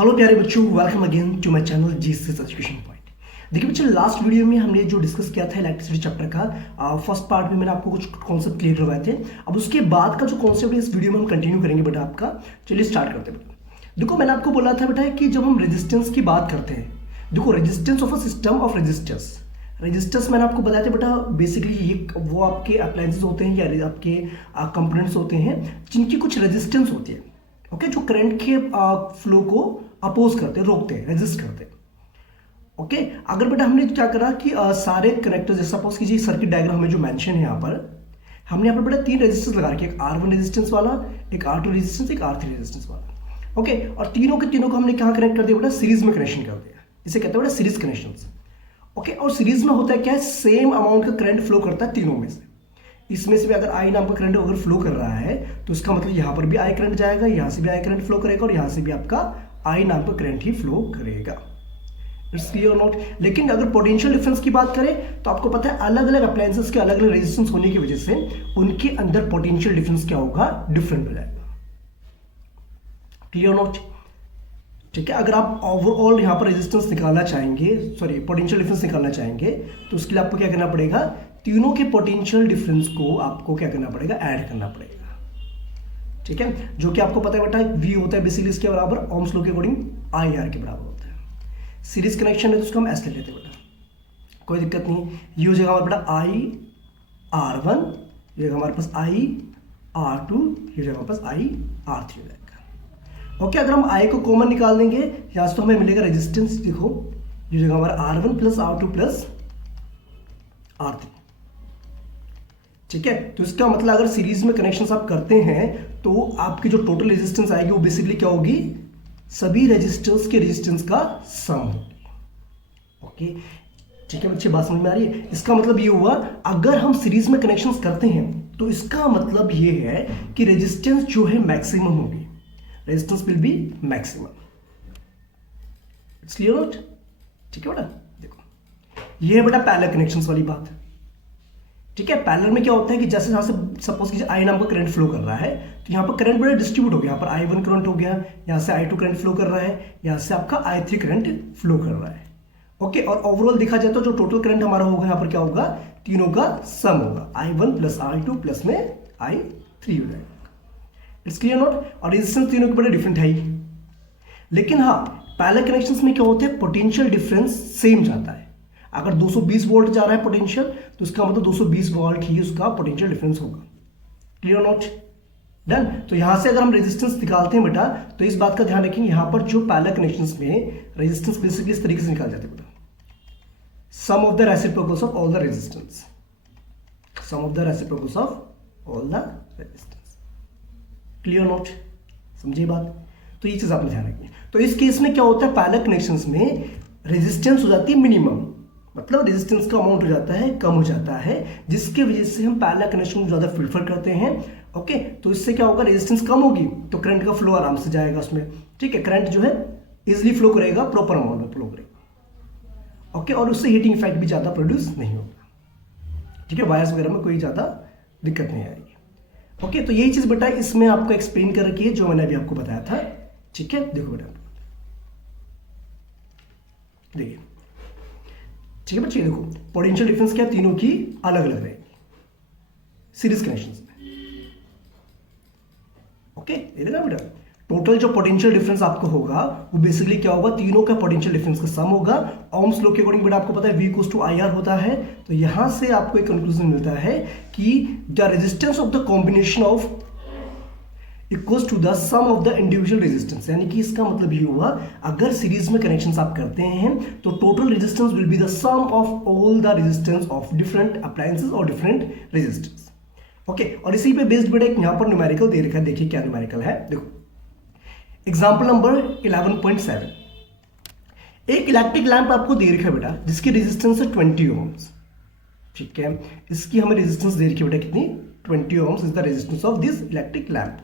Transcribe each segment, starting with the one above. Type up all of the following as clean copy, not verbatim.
Hello प्यारे बच्चों, welcome again to my channel GS education point. देखिए बच्चों, लास्ट वीडियो में हमने जो डिस्कस किया था इलेक्ट्रिसिटी चैप्टर का फर्स्ट पार्ट में मैंने आपको कुछ कॉन्सेप्ट क्लियर करवाए थे। अब उसके बाद का जो कॉन्सेप्ट है इस वीडियो में हम कंटिन्यू करेंगे बेटा आपका। चलिए स्टार्ट करते हैं बेटा। देखो मैंने आपको बोला था बेटा कि जब हम रेजिस्टेंस की बात करते हैं, देखो resistance of a system of resistors. Resistors मैंने आपको बताया था बेटा, बेसिकली ये वो आपके अप्लायंसेस होते हैं या आपके कंपोनेंट्स होते हैं जिनकी कुछ रेजिस्टेंस होती है, ओके, जो करंट के फ्लो को अपोज करते हैं, रोकते हैं, रेजिस्ट करते हैं। ओके, अगर बेटा हमने क्या करा कि सारे कनेक्टर्स, जैसे सपोज कीजिए सर्किट डायग्राम में जो मेंशन है यहाँ पर, हमने यहाँ पर बेटा 3 रेजिस्टेंस लगा रखे, एक R1 रेजिस्टेंस वाला, एक R2 रेजिस्टेंस, एक R3 रेजिस्टेंस वाला। ओके, और तीनों के तीनों को हमने कहाँ कनेक्ट कर दिया बेटा? सीरीज में कनेक्शन कर दिया। इसे कहते हैं बेटा सीरीज कनेक्शंस। ओके, और सीरीज में होता है क्या है? सेम अमाउंट का करंट फ्लो करता है तीनों में से। इसमें से भी अगर आई नाम का करंट अगर फ्लो कर रहा है तो इसका मतलब यहाँ पर भी आई करंट जाएगा, यहाँ से भी आई करंट फ्लो करेगा और यहाँ से भी आपका आई नाम का करंट ही फ्लो करेगा। It's clear not? लेकिन अगर पोटेंशियल डिफरेंस की बात करें तो आपको पता है अलग अलग अप्लायंसेस के अलग अलग रेजिस्टेंस होने की वजह से उनके अंदर पोटेंशियल डिफरेंस क्या होगा? डिफरेंट हो जाएगा। Clear not? ठीक है, अगर आप ओवरऑल यहाँ पर रेजिस्टेंस निकालना चाहेंगे, सॉरी पोटेंशियल डिफरेंस निकालना चाहेंगे तो उसके लिए आपको क्या करना पड़ेगा? तीनों के पोटेंशियल डिफरेंस को आपको क्या करना पड़ेगा? ऐड करना पड़ेगा। ठीक है, जो कि आपको पता है बेटा V होता है बेसिकली इसके बराबर, ओम्स लॉ के अकॉर्डिंग IR के बराबर होता है। सीरीज कनेक्शन है तो उसको हम ऐसे ले लेते हैं बेटा, कोई दिक्कत नहीं। ये हो जाएगा हमारे बेटा IR1, ये हमारे पास IR2, ये हमारे पास IR3 हो जाएगा। ओके, अगर हम I को कॉमन निकाल देंगे यहाँ से तो हमें मिलेगा रेजिस्टेंस, देखो ये जगह हमारा R1 plus R2 plus R3। ठीक है, तो इसका मतलब अगर सीरीज में कनेक्शंस आप करते हैं तो आपकी जो टोटल रेजिस्टेंस आएगी वो बेसिकली क्या होगी? सभी रेजिस्टर्स के रेजिस्टेंस का सम होगी। ओके, ठीक है बच्चे, बात समझ में आ रही है? इसका मतलब ये हुआ अगर हम सीरीज में कनेक्शंस करते हैं तो इसका मतलब ये है कि रेजिस्टेंस जो है मैक्सिमम होगी, resistance will B maximum. It's clear not? ठीक है बेटा, देखो ये है बेटा पैरेलल कनेक्शंस वाली बात। ठीक है, पैरेलल में क्या होता है कि जैसे यहाँ से सपोज कीजिए आई नाम का करंट फ्लो कर रहा है तो यहाँ पर करंट बड़ा डिस्ट्रीब्यूट हो गया, यहाँ पर I1 करंट हो गया, यहाँ से I2 करंट फ्लो कर रहा है, यहाँ से आपका I3 करंट फ्लो कर रहा है। ओके, और ओवरऑल देखा जाए तो जो टोटल करंट हमारा होगा यहाँ पर क्या होगा? तीनों का सम होगा, I1 प्लस I2 प्लस में I3 हो जाएगा। It's clear not? और रेजिस्टेंस तीनों के बड़े डिफरेंट है ही, लेकिन हाँ पैरेलल कनेक्शंस में क्या होते हैं? पोटेंशियल डिफरेंस सेम जाता है। अगर 220 वोल्ट जा रहा है पोटेंशियल तो इसका मतलब 220 वोल्ट ही उसका पोटेंशियल डिफरेंस होगा। Clear not? डन? तो यहां से अगर हम रेजिस्टेंस निकालते हैं बेटा तो इस बात का ध्यान रखेंगे, यहां पर जो पैरेलल कनेक्शंस में रेजिस्टेंस बेसिकली इस तरीके से निकाल जाते हैं बेटा, sum of the reciprocals of all the resistance, sum of the reciprocals of all the resistance. Clear not? समझिए बात? तो ये चीज आपने ध्यान रखनी। तो इस केस में क्या होता है? पैरेलल कनेक्शंस में रेजिस्टेंस हो जाती है मिनिमम, मतलब रेजिस्टेंस का अमाउंट हो जाता है कम हो जाता है, जिसके वजह से हम पैरेलल कनेक्शन को ज्यादा प्रेफर करते हैं। ओके, तो इससे क्या होगा? रेजिस्टेंस कम होगी तो करंट का फ्लो आराम से जाएगा उसमें। ठीक है, करंट जो है इजिली फ्लो करेगा, प्रॉपर अमाउंट में फ्लो करेगा। ओके, और उससे हीटिंग इफेक्ट भी ज्यादा प्रोड्यूस नहीं होगा। ठीक है, वायर्स वगैरह में कोई ज्यादा दिक्कत नहीं आएगी। ओके, तो यही चीज बेटा इसमें आपको एक्सप्लेन कर रखी है जो मैंने अभी आपको बताया था। ठीक है, देखो बेटा, देखिए, ठीक है बच्चे, देखो पोटेंशियल डिफरेंस क्या तीनों की अलग अलग रहेगी सीरीज कनेक्शंस में। ओके, ये देखा बेटा, टोटल जो पोटेंशियल डिफरेंस आपको होगा वो बेसिकली क्या होगा? तीनों का पोटेंशियल डिफरेंस का सम होगा। ओम्स लॉ के अकॉर्डिंग बेटा आपको पता है V इक्वल्स टू IR होता है, तो यहां से आपको एक कंक्लूजन मिलता है कि the resistance of the combination of equals to the sum of the individual resistance. यानी कि इसका मतलब ये हुआ अगर सीरीज में कनेक्शंस आप करते हैं तो total resistance will be the sum of all the resistance of different appliances और डिफरेंट रेजिस्टेंस। ओके, और इसी पे बेस्ड बेटा एक यहां पर न्यूमेरिकल दे रखा है, देखिए क्या न्यूमेरिकल है। देखो एग्जांपल नंबर 11.7, एक इलेक्ट्रिक लैंप आपको दे रखा है बेटा जिसकी रेजिस्टेंस है 20 ओम्स। ठीक है, इसकी हमें रेजिस्टेंस दे रखी है बेटा कितनी? 20 ohms is the resistance of this electric lamp.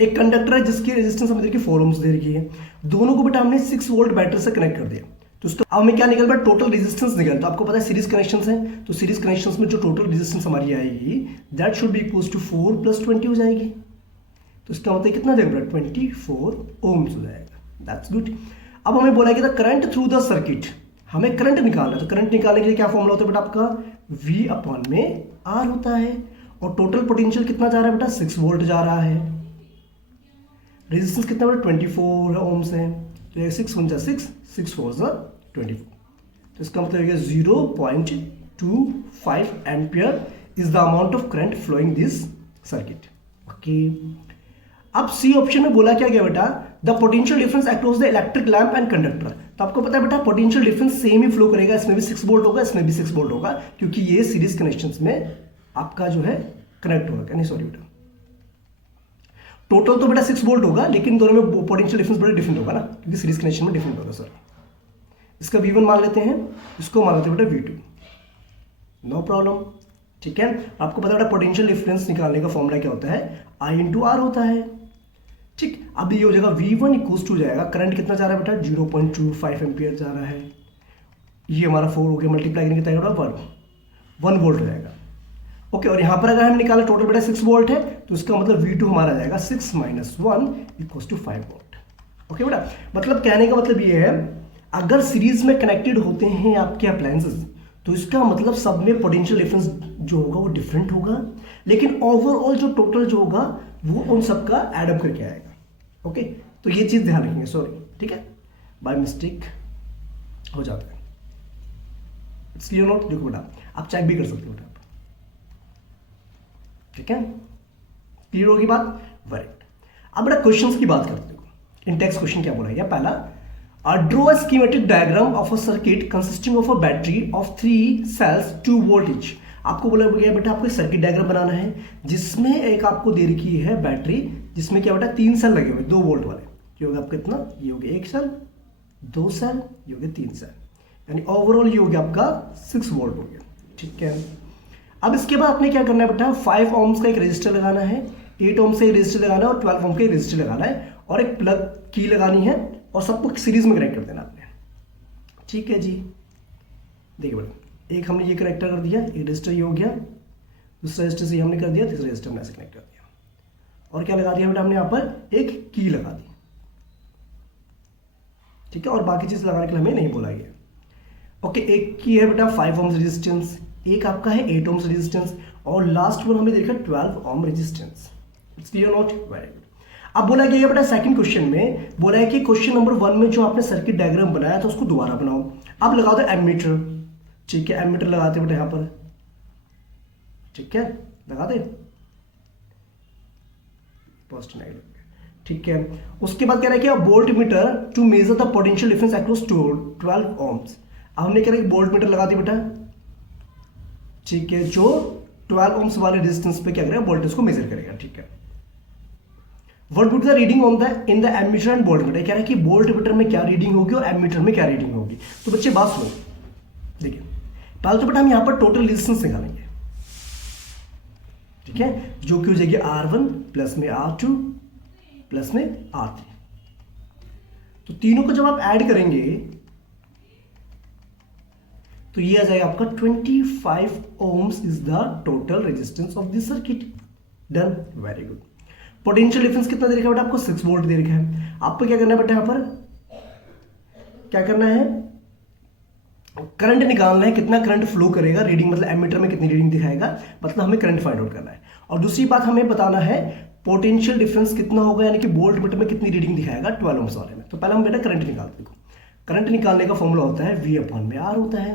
एक कंडक्टर है जिसकी रेजिस्टेंस हमें देखिए 4 ओम्स दे रखी है। दोनों को बेटा हमने 6 वोल्ट बैटरी से कनेक्ट कर दिया तो उसका अब हमें क्या निकल रहा है? टोटल रेजिस्टेंस निकल। तो आपको पता है सीरीज कनेक्शंस हैं, तो सीरीज कनेक्शंस में जो टोटल रेजिस्टेंस हमारी आएगी that should be equals to 4 + 20 हो जाएगी। तो इसका मतलब कितना जाएगा? 24 ओम्स हो जाएगा। That's good. अब हमें बोला कि the current through the circuit, हमें करंट निकालना है। तो करंट निकालने के लिए क्या फॉर्मूला होता है बेटा आपका, V अपॉन में R होता है। और टोटल पोटेंशियल कितना जा रहा है बेटा, 6 वोल्ट जा रहा है। रेजिस्टेंस कितना बेटा, 24 ओम्स है। तो ये 6 × 6, 6 4 24। तो इसका मतलब है 0.25 ampere is the amount of current flowing this circuit. Okay, अब सी ऑप्शन में बोला क्या गया बेटा, the potential difference across the electric lamp and conductor. तो आपको पता है बेटा पोटेंशियल डिफरेंस सेम ही फ्लो करेगा, इसमें भी 6 वोल्ट होगा, इसमें भी 6 वोल्ट होगा, क्योंकि ये सीरीज कनेक्शंस में आपका जो है कनेक्ट होगा। नहीं सॉरी बेटा, टोटल तो बेटा 6 वोल्ट होगा, लेकिन दोनों में पोटेंशियल डिफरेंस बड़ा डिफरेंट होगा ना, क्योंकि सीरीज कनेक्शन में डिफरेंट होगा। सर इसका V1 मान लेते हैं, इसको मान लेते हैं बेटा V2, नो प्रॉब्लम। ठीक है, आपको पता है बेटा पोटेंशियल डिफरेंस निकालने का फॉर्मूला क्या होता है, I × R होता है। ठीक, अब ये हो जाएगा V1 इक्वल्स टू जाएगा, करंट कितना जा रहा है बेटा, 0.25 एम्पियर जा रहा है। ये हमारा 4 हो गया, मल्टीप्लाई करेंगे कितना आएगा, 1 वोल्ट हो जाएगा। ओके, और यहाँ पर अगर हम निकालें टोटल बेटा 6 वोल्ट है, तो इसका मतलब V2 हमारा जाएगा 6 - 1 = 5 वोल्ट। ओके बेटा, मतलब कहने का मतलब ये है, अगर सीरीज में कनेक्टेड होते हैं आपके अप्लायंसेस, तो इसका मतलब सब में पोटेंशियल डिफरेंस जो होगा वो डिफरेंट होगा, लेकिन ओवरऑल जो टोटल जो होगा वो उन सब का एडअप करके आएगा। ओके, तो ये चीज ध्यान रखेंगे। सॉरी, ठीक है, बाय मिस्टेक हो जाता है। इट्स क्लियर नोट, देखो बेटा आप चेक भी कर सकते हो बेटा। ठीक है, क्लियर होगी बात, वेरी गुड। अब बेटा क्वेश्चंस की बात करते हो। इन टेक्स्ट क्वेश्चन क्या बोला गया, पहला draw a schematic diagram of a circuit consisting of a battery of 3 cells 2 volt each. आपको बोला गया बेटा आपको एक सर्किट डायग्राम बनाना है, जिसमें एक आपको दे रखी है बैटरी, जिसमें क्या बेटा 3 सेल लगे हुए 2 वोल्ट वाले। ये होगा आपका कितना, ये हो गया 1 सेल, 2 सेल, ये हो गया 3 सेल, यानी ओवरऑल ये हो गया आपका 6 वोल्ट हो गया। ठीक है, अब इसके बाद आपने क्या करना है बेटा, 5 ohms का एक रेजिस्टर लगाना है, 8 ohms का एक रेजिस्टर लगाना है, और 12 ohms का एक रेजिस्टर लगाना है, और एक प्लग की लगानी है, और सबको सीरीज में कनेक्ट कर देना आपने। ठीक है जी, देखिए बेटा एक हमने ये कनेक्टर कर दिया, एक रेजिस्टर ये हो गया, दूसरा रेजिस्टर से हमने कर दिया, तीसरा रेजिस्टर हमने ऐसे कनेक्ट कर दिया, और क्या लगा दिया बेटा हमने यहाँ पर, एक की लगा दी। ठीक है, और बाकी चीज लगाने के लिए हमें नहीं बोला गया। ओके, एक की है बेटा 5 ohms रेजिस्टेंस, एक आपका है 8 ohms रेजिस्टेंस, और लास्ट वन हमें देखा 12 ohm resistance. It's clear not, very good. अब बोला गया बेटा सेकंड क्वेश्चन में बोला है कि क्वेश्चन नंबर 1 में जो आपने सर्किट डायग्राम बनाया था उसको दोबारा बनाओ। अब लगा दो एमीटर। ठीक है, एमीटर लगाते बेटा यहाँ पर। ठीक है, लगा दे पॉजिटिव नेगेटिव। ठीक है, उसके बाद कह रहा है कि voltmeter to measure the potential difference across 12 ohms। अब हमने कह रहा है कि वोल्ट मीटर लगा दी बेटा। ठीक है, जो 12 ohms वाले रेजिस्टेंस पे क्या करेगा, वोल्टेज को मेजर करेगा। ठीक है, what would the reading on the in the ammeter and voltmeter. कह रहा है कि वोल्ट मीटर में क्या रीडिंग होगी और एमीटर में क्या रीडिंग होगी। तो बच्चे बात सुनो, देखिए पहले तो बेटा हम यहां पर टोटल रेजिस्टेंस निकालेंगे। ठीक है, जो कि हो जाएगी R1 प्लस में R2 प्लस में R3। तो तीनों को जब आप ऐड करेंगे तो ये आ जाएगा आपका 25 ohms is the total resistance of this circuit. Done, very good. Potential difference कितना दे रखा है बेटा आपको, 6 वोल्ट दे रखा है। आपको क्या करना है बेटा, यहां पर क्या करना है, करंट निकालना है, कितना करंट फ्लो करेगा, रीडिंग मतलब एमीटर में कितनी रीडिंग दिखाएगा, मतलब हमें करंट फाइंड आउट करना है। और दूसरी बात हमें बताना है पोटेंशियल डिफरेंस कितना होगा, यानी कि वोल्ट मीटर में कितनी रीडिंग दिखाएगा 12 ohms वाले में। तो पहले हम बेटा करंट निकालते हैं। करंट निकालने का फॉर्मूला होता है V अपॉन में R होता है।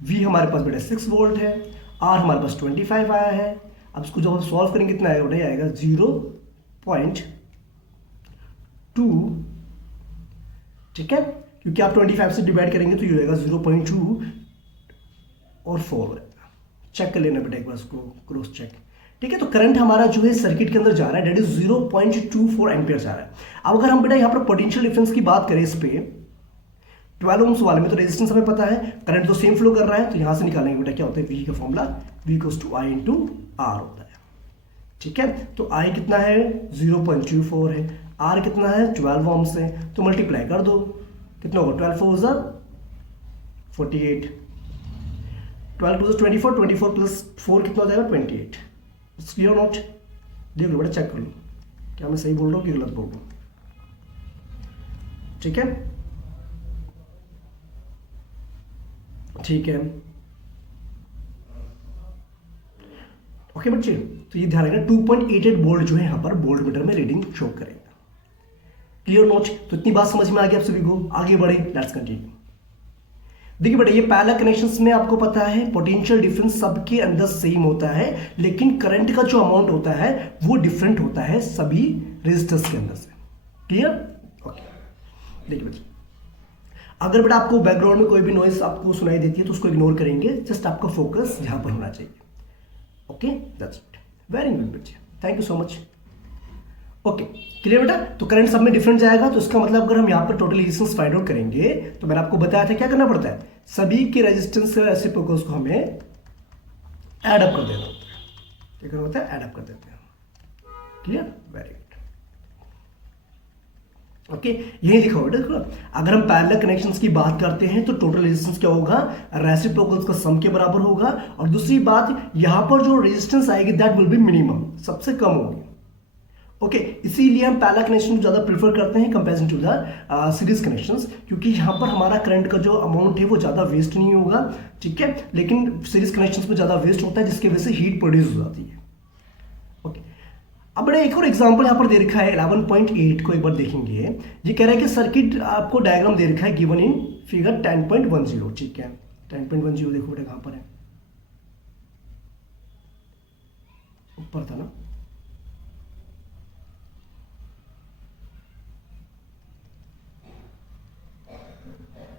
V हमारे पास बेटा 6 वोल्ट है, R हमारे पास 25 आया है। अब इसको जब हम सॉल्व करेंगे कितना आएगा बेटा, आएगा 0.2। ठीक है, क्योंकि आप 25 से डिवाइड करेंगे तो ये होगा 0.2 और 4 हो जाएगा। चेक कर लेना बेटा एक बार इसको, क्रॉस चेक। ठीक है, तो करंट हमारा जो है सर्किट के अंदर जा रहा है, डेट इज 0.24 एम्पियर जा रहा है। अब अगर हम बेटा यहाँ पर पोटेंशियल डिफरेंस की बात करें इस पे 12 ohms वाले में, तो रेजिस्टेंस हमें पता है, करंट तो सेम फ्लो कर रहा है, तो यहां से निकालेंगे बेटा क्या होता है, V का फॉर्मूला V = I × R होता है। ठीक है, तो I कितना है 0.24 है, R कितना है 12 ohms है, तो मल्टीप्लाई कर दो, कितना होगा 12 4 = 48, 12 2 = 24, 24 प्लस 4 कितना हो जाएगा 28। क्लियर नोट, देख लो बेटा, चेक कर लो क्या मैं सही बोल रहा हूँ कि गलत बोल रहा हूँ। ठीक है, ठीक है, ओके बच्चे। तो ये ध्यान रखना 2.88 वोल्ट जो है यहाँ पर वोल्ट मीटर में रीडिंग शो करेगा। Clear note? तो इतनी बात समझ में आ गई आप सभी को? आगे बढ़े, लेट्स कंटिन्यू। देखिए बेटा, ये पैरेलल कनेक्शंस में आपको पता है पोटेंशियल डिफरेंस सबके अंदर सेम होता है, लेकिन करंट का जो अमाउंट होता है वो डिफरेंट होता है सभी रेजिस्टर्स के अंदर से। क्लियर? ओके। देखिए बच्चे, अगर बेटा आपको बैकग्राउंड में कोई भी नॉइज आपको सुनाई देती है तो उसको इग्नोर करेंगे, जस्ट आपका फोकस यहां पर होना चाहिए। Okay, that's it. Very good बच्चे, thank you so much. Okay, clear बेटा? तो करंट सब में डिफरेंट जाएगा, तो इसका मतलब अगर हम यहाँ पर टोटल रेजिस्टेंस फाइंड आउट करेंगे तो मैंने आपको बताया था क्या करना पड़ता है, सभी के रेजिस्टेंस रेसिप्रोकल्स को हमें ऐड अप कर देना होता है। क्या करना होता है? ऐड अप कर देते हैं। क्लियर? Very good. ओके, यही लिखा हुआ है। अगर हम पैरेलल कनेक्शंस की बात करते हैं तो टोटल रेजिस्टेंस क्या होगा? रेसिप्रोकल्स का सम के बराबर होगा। और दूसरी बात, यहां पर जो रेजिस्टेंस आएगी दैट विल बी मिनिमम, सबसे कम होगी। ओके, इसीलिए हम पैरेलल कनेक्शन को ज्यादा प्रेफर करते हैं comparison to the series connections, क्योंकि यहां पर हमारा करंट का जो अमाउंट है वो ज्यादा वेस्ट नहीं होगा। ठीक है, लेकिन सीरीज कनेक्शंस में ज्यादा वेस्ट होता है, जिसकी वजह से हीट प्रोड्यूस हो जाती है। ओके, अब बड़ा एक और एग्जांपल यहां पर दे रखा है 11.8 को, एक बार देखेंगे। ये कह रहा है कि सर्किट आपको डायग्राम दे रखा है गिवन इन फिगर 10.10। ठीक है, 10.10 देखो बेटा कहां पर है, ऊपर था ना।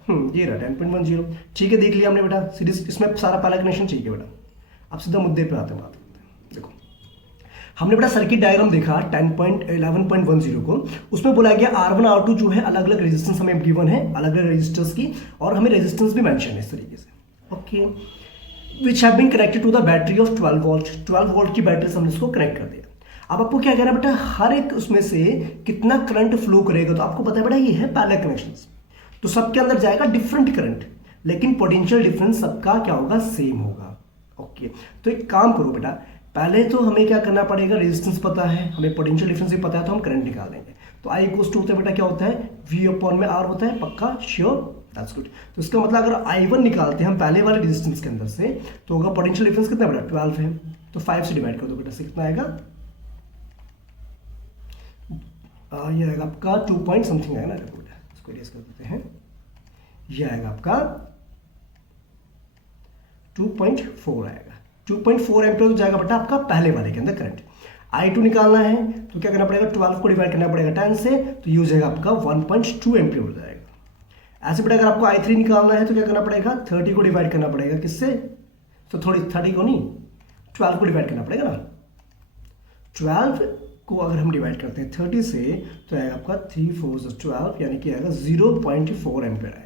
ये रहा 10.10। ठीक है, देख लिया हमने बेटा सीरीज, इसमें सारा पैरेलल कनेक्शन चाहिए बेटा। अब सीधा मुद्दे पे आते हैं, बात करते हैं। देखो, हमने बेटा सर्किट डायग्राम देखा 11.10 को, उसमें बोला गया R1 R2 जो है अलग अलग रेजिस्टेंस हमें गिवन है, अलग अलग रेजिस्टेंस की, और हमें रेजिस्टेंस भी मेंशन है इस तरीके से। Okay, which have been connected to the battery of 12 volt. 12 volt की बैटरी से हमने इसको कनेक्ट कर दिया। अब आपको क्या कहना है बेटा, हर एक उसमें से कितना करंट फ्लो करेगा, तो आपको पता है बेटा ये है पैरेलल कनेक्शंस, तो सबके अंदर जाएगा डिफरेंट करंट, लेकिन पोटेंशियल डिफरेंस सबका क्या होगा? सेम होगा। ओके, तो एक काम करो बेटा, पहले तो हमें क्या करना पड़ेगा, रेजिस्टेंस पता है, हमें पोटेंशियल डिफरेंस भी पता है, तो हम करंट निकाल देंगे। तो आई इक्वल्स टू होता है बेटा, क्या होता है? V अपॉन में R होता है, पक्का श्योर, दैट्स गुड। तो इसका मतलब अगर I1 निकालते हैं हम पहले वाले रेजिस्टेंस के अंदर से, तो होगा पोटेंशियल डिफरेंस कितना बेटा? 12 है, तो 5 से डिवाइड कर दो बेटा, से कितना आएगा? ये आएगा आपका 2 पॉइंट समथिंग आएगा ना बेटा, इसको इरेज कर देते हैं। ये आएगा आपका 2.4 आएगा, 2.4 एम्पियर हो जाएगा बेटा आपका पहले वाले के अंदर करंट। I2 निकालना है तो क्या करना पड़ेगा? 12 को डिवाइड करना पड़ेगा 10 से, तो ये हो जाएगा आपका 1.2 एम्पियर हो जाएगा। ऐसे बेटा अगर आपको I3 निकालना है तो क्या करना पड़ेगा? 30 को डिवाइड करना पड़ेगा, किससे? तो थोड़ी 30 को नहीं, 12 को डिवाइड करना पड़ेगा ना। 12 को अगर हम डिवाइड करते हैं 30 से, तो आएगा आपका 3 4 12, यानी कि आएगा 0.4 एम्पियर आएगा।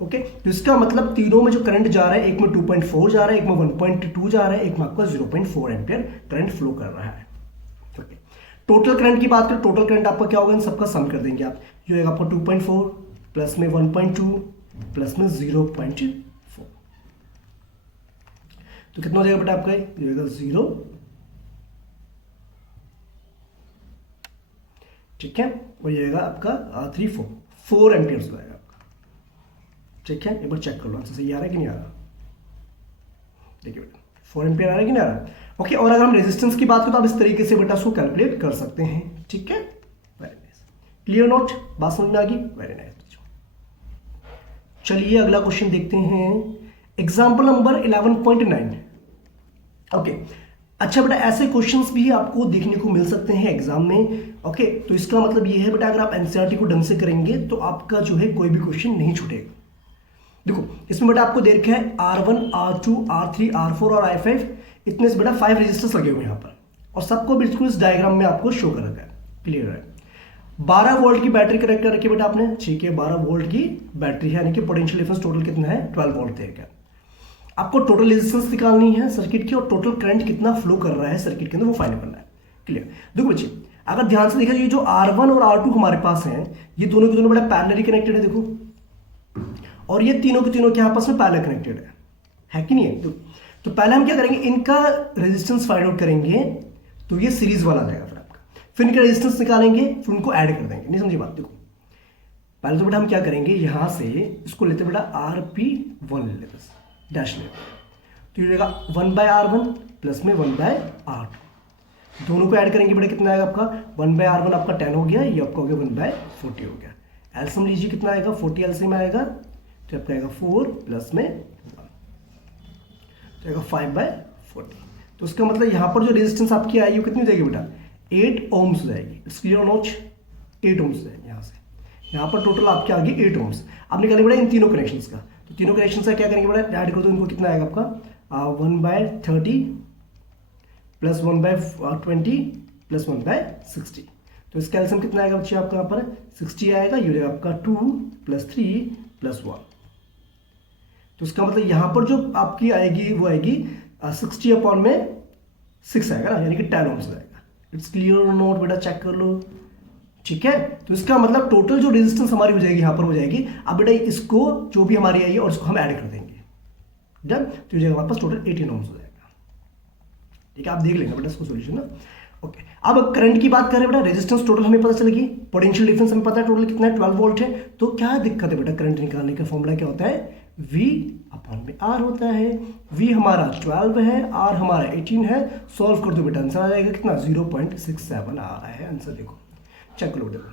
ओके, तो इसका मतलब तीनों में जो करंट जा रहा है, एक में 2.4 जा रहा है, एक में 1.2 जा रहा है, एक में आपका 0.4 एम्पियर करंट फ्लो कर रहा है। ओके, टोटल करंट की बात करें, टोटल करंट आपका क्या होगा? इन सबका सम कर देंगे आप। ये होगा आपका 2.4 प्लस में 1.2 प्लस में 0.4, तो कितना हो जाएगा बेटा आपका? ये होगा 0। ठीक है, और ये आएगा आपका 4 एम्पियर्स हो जाएगा आपका। ठीक है, एक बार चेक कर लो आंसर सही आ रहा है कि नहीं आ रहा। देखिए बेटा 4 एम्पियर आ रहा है कि नहीं आ रहा। ओके, और अगर हम रेजिस्टेंस की बात करें तो आप इस तरीके से बेटा उसको कैलकुलेट कर सकते हैं। ठीक है, वेरी नाइस। Clear note? बात समझ में आ गई? Very nice. चलिए अगला क्वेश्चन देखते हैं, एग्जाम्पल नंबर 11.9। ओके, अच्छा बेटा ऐसे क्वेश्चंस भी आपको देखने को मिल सकते हैं एग्जाम में। ओके, तो इसका मतलब ये है बेटा, अगर आप एनसीईआरटी को ढंग से करेंगे तो आपका जो है कोई भी क्वेश्चन नहीं छूटेगा। देखो इसमें बेटा आपको दे रखा है R1 R2 R3 R4 और I5, इतने से बेटा 5 रेजिस्टर्स लगे हुए यहाँ पर, और सबको बिल्कुल इस डायग्राम में आपको शो कर रखा है। क्लियर है? 12 वोल्ट की बैटरी कनेक्ट कर रखी है बेटा आपने। ठीक है, 12 वोल्ट की बैटरी है, यानी कि पोटेंशियल डिफरेंस टोटल कितना है? 12 वोल्ट है। आपको टोटल रेजिस्टेंस निकालनी है सर्किट की, और टोटल करंट कितना फ्लो कर रहा है सर्किट के अंदर वो फाइंड करना है। क्लियर? देखो बच्चे अगर ध्यान से देखा, ये जो R1 और R2 हमारे पास हैं, ये दोनों के दोनों बड़ा पैरेलली कनेक्टेड है। देखो, और ये तीनों के तीनों के आपस में पैरेलल कनेक्टेड है कि नहीं है? तो पहले हम क्या करेंगे, इनका रेजिस्टेंस फाइंड आउट करेंगे, तो ये सीरीज वाला आ जाएगा फिर आपका। फिर इनका रेजिस्टेंस निकालेंगे, फिर उनको ऐड कर देंगे। नहीं समझी बात? देखो पहले तो बेटा हम क्या करेंगे, यहाँ से इसको लेते बेटा RP1 ले लेते, डैश लेते, तो ये रहेगा 1/R1 प्लस में 1/R2, दोनों को ऐड करेंगे बेटा कितना आएगा आपका 1/R1 आपका 10 हो गया, ये आपका हो गया 1/40 हो गया। एलसीएम लीजिए कितना आएगा 40 एलसीएम आएगा, तो आपका आएगा 4 प्लस में 1 तो आएगा 5/40। तो इसका मतलब यहाँ पर जो रेजिस्टेंस आपकी आई वो कितनी हो जाएगी बेटा 8 ओम्स हो जाएगी। इट्स क्लियर नोट, 8 ओम्स है यहाँ से, यहाँ पर टोटल आपके आ गई 8 ओम्स। अब निकालेंगे बेटा इन तीनों कनेक्शंस का, तो तीनों कनेक्शन का क्या करेंगे बेटा ऐड कर दो इनको, कितना आएगा आपका 1/30 प्लस 1/20 प्लस 1/60, तो इसका एलसीएम कितना आएगा बच्चे आपका यहाँ पर 60 आएगा, ये आपका 2 प्लस 3 प्लस 1, तो इसका मतलब यहाँ पर जो आपकी आएगी वो आएगी 60 अपॉन में 6 आएगा ना, यानी कि 10 ओम्स आएगा। इट्स क्लियर नोट बेटा, चेक कर लो, ठीक है। तो इसका मतलब टोटल जो रेजिस्टेंस हमारी हो जाएगी यहाँ पर हो जाएगी। अब बेटा इसको जो भी हमारी आई है और इसको हम ऐड कर देंगे, डन, तो हो जाएगा हमारे पास टोटल 18 ओम्स हो जाएगा, ठीक है। आप देख लेंगे बेटा इसको सोल्यूशन ना, ओके। अब करंट की बात करें बेटा, रेजिस्टेंस टोटल हमें पता चलेगी, पोटेंशियल डिफरेंस हमें पता है टोटल कितना है 12 वोल्ट है, तो क्या दिक्कत है बेटा, करंट निकालने का फॉर्मूला क्या होता है V अपॉन में R होता है। V हमारा 12 है, R हमारा 18 है, सॉल्व कर दो बेटा आंसर आ जाएगा कितना 0.67 आ रहा है आंसर, देखो चेक करो देखो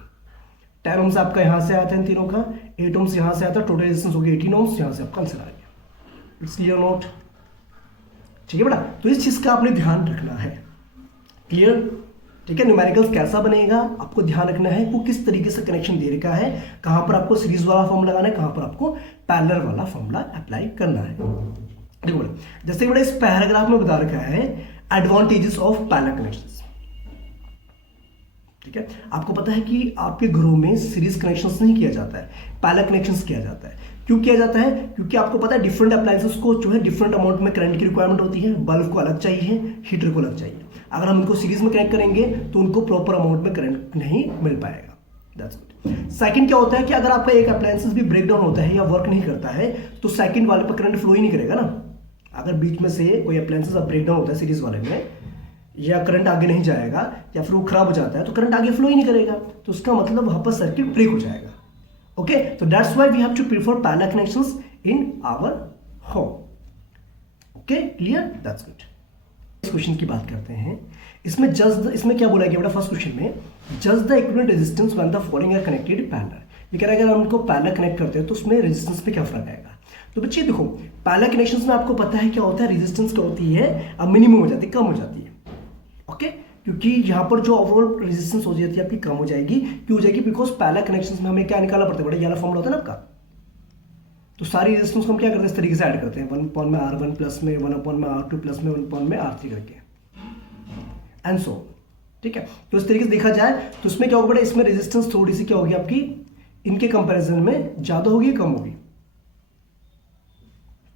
10 ओम्स आपका यहाँ से आता है इन तीनों का, 8 ओम्स यहाँ से आता है, टोटल रेजिस्टेंस हो गया 18 ओम्स, यहाँ से आपका आंसर आ गया। इट्स क्लियर नोट, ठीक है बेटा। तो इस चीज का आपने ध्यान रखना है, क्लियर, ठीक है। न्यूमेरिकल्स कैसा बनेगा आपको ध्यान रखना है, वो किस तरीके से कनेक्शन दे रखा है, कहां पर आपको सीरीज वाला फॉर्म लगाना है, कहां पर आपको पैरेलल वाला फॉर्मूला अप्लाई करना है। देखो बेटा जैसे बेटा इस पैराग्राफ में बता रखा है एडवांटेजेस ऑफ पैरेलल कनेक्शंस, ठीक है। आपको पता है कि आपके घरों में सीरीज कनेक्शंस नहीं किया जाता है, पैरेलल कनेक्शंस किया जाता है। क्यों किया जाता है, क्योंकि आपको पता है डिफरेंट अप्लायंसेस को जो है डिफरेंट अमाउंट में करंट की रिक्वायरमेंट होती है, बल्ब को अलग चाहिए, हीटर को अलग चाहिए। अगर हम इनको सीरीज में कनेक्ट करेंगे तो उनको प्रॉपर अमाउंट में करंट नहीं मिल पाएगा, दैट्स गुड। सेकंड क्या होता है कि अगर आपका एक अप्लायंसेस भी ब्रेक डाउन होता है या वर्क नहीं करता है तो सेकंड वाले पर करंट फ्लो ही नहीं करेगा ना। अगर बीच में से कोई अप्लायंसेस ब्रेक डाउन होता है सीरीज वाले में, या करंट आगे नहीं जाएगा या फिर वो खराब हो जाता है तो करंट आगे फ्लो ही नहीं करेगा, तो उसका मतलब वहां पर सर्किट ब्रेक हो जाएगा, ओके। तो that's why we have to prefer parallel connections in our home, okay clear, that's good. इस क्वेश्चन की बात करते हैं, इसमें इसमें क्या बोला गया बेटा फर्स्ट क्वेश्चन में, जज the equivalent resistance when the following are connected parallel. ये कह रहा है अगर हम उनको पैरेलल कनेक्ट करते हैं तो उसमें रेजिस्टेंस पे क्या फर्क आएगा। तो बच्चे देखो पैरेलल कनेक्शंस में आपको पता है क्या होता है, रेजिस्टेंस क्या होती है अब मिनिमम हो जाती है, कम हो जाती है, ओके। क्योंकि यहाँ पर जो ओवरऑल रेजिस्टेंस हो जाती है आपकी कम हो जाएगी, क्यों हो जाएगी, बिकॉज पैरेलल कनेक्शंस में हमें क्या निकालना पड़ता है बेटा, ये वाला फॉर्मूला होता है ना आपका, तो सारी रेजिस्टेंस को हम क्या करते हैं इस तरीके से ऐड करते हैं 1/R1 प्लस में 1/R2 प्लस में 1/R3 करके एंड सो, ठीक है। तो इस तरीके से देखा जाए तो इसमें क्या होगा बेटा, इसमें रेजिस्टेंस थोड़ी सी क्या होगी आपकी इनके कंपैरिजन में ज्यादा होगी कम होगी,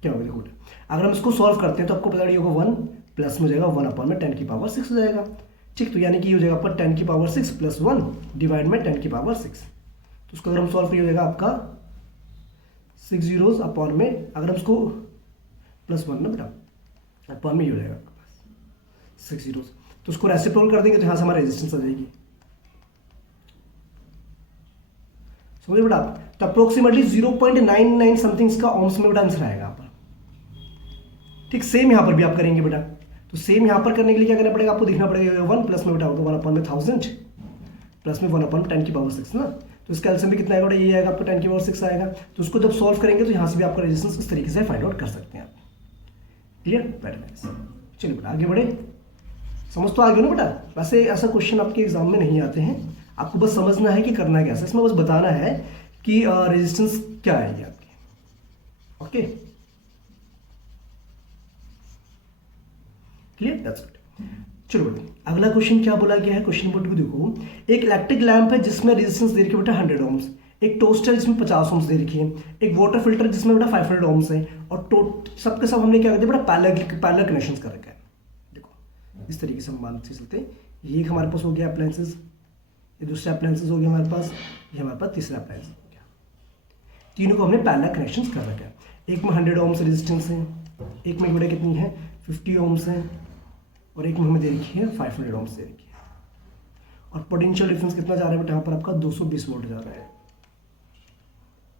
क्या होगी देखो अगर हम इसको सॉल्व करते हैं तो आपको पता होगा 1 प्लस में हो जाएगा 1/10⁶ हो जाएगा, ठीक। तो यानी कि ये हो जाएगा आपका 10⁶ प्लस 1 डिवाइड में 10⁶, तो उसको अगर हम सॉल्व करिए हो जाएगा आपका 6 zeros अपॉन में, अगर हम इसको प्लस 1 ना बेटा अपॉन में ये हो जाएगा आपके पास 6 zeros, तो उसको रेसिप्रोकल कर देंगे तो यहाँ से हमारा रेजिस्टेंस आ जाएगी, समझे बेटा। तो अप्रोक्सीमेटली 0.99 समथिंग का ओम्स में बेटा आंसर आएगा यहाँ पर, ठीक। सेम यहाँ पर भी आप करेंगे बेटा, तो सेम यहाँ पर करने के लिए क्या करना पड़ेगा आपको, देखना पड़ेगा 1 प्लस में बेटा होगा 1/1000 प्लस में 1/10⁶ ना, तो इसका एलसीएम भी कितना आएगा, ये आएगा आपको 10⁶ आएगा, तो उसको जब सॉल्व करेंगे तो यहाँ से भी आपका रेजिस्टेंस इस तरीके से फाइंड आउट कर सकते हैं आप, क्लियर, वेरी नाइस। चलिए बेटा आगे बढ़े, समझ तो आ गया ना बेटा। वैसे ऐसा क्वेश्चन आपके एग्जाम में नहीं आते हैं, आपको बस समझना है कि करना क्या है, इसमें बस बताना है कि रेजिस्टेंस क्या आएगी आपकी, ओके क्लियर, दैट्स गुड। चलो बेटा अगला क्वेश्चन क्या बोला गया है, क्वेश्चन नंबर 2 देखो, एक इलेक्ट्रिक लैंप है जिसमें रेजिस्टेंस दे रखी है बेटा 100 ओम्स, एक टोस्टर जिसमें 50 ओम्स दे रखी है, एक वाटर फिल्टर जिसमें बेटा 500 ओम्स है, और सबके सब हमने क्या कर दिया बेटा पैरेलल कनेक्शन कर रखा है। देखो इस तरीके से हम मानते चलते हैं, ये एक हमारे पास हो गया अप्लायंसेस, ये दूसरा अप्लायंसेस हो गया हमारे पास, ये हमारे पास तीसरा अप्लायंस हो गया, तीनों को हमने पैरेलल कनेक्शन कर रखा है। एक में 100 ओम्स रेजिस्टेंस है, एक में बेटा कितनी है 50 ओम्स है, और एक में हमें दे रखी है 500 ओम्स दे रखी है, और पोटेंशियल डिफरेंस कितना जा रहा है बेटा यहाँ पर आपका 220 वोल्ट जा रहा है,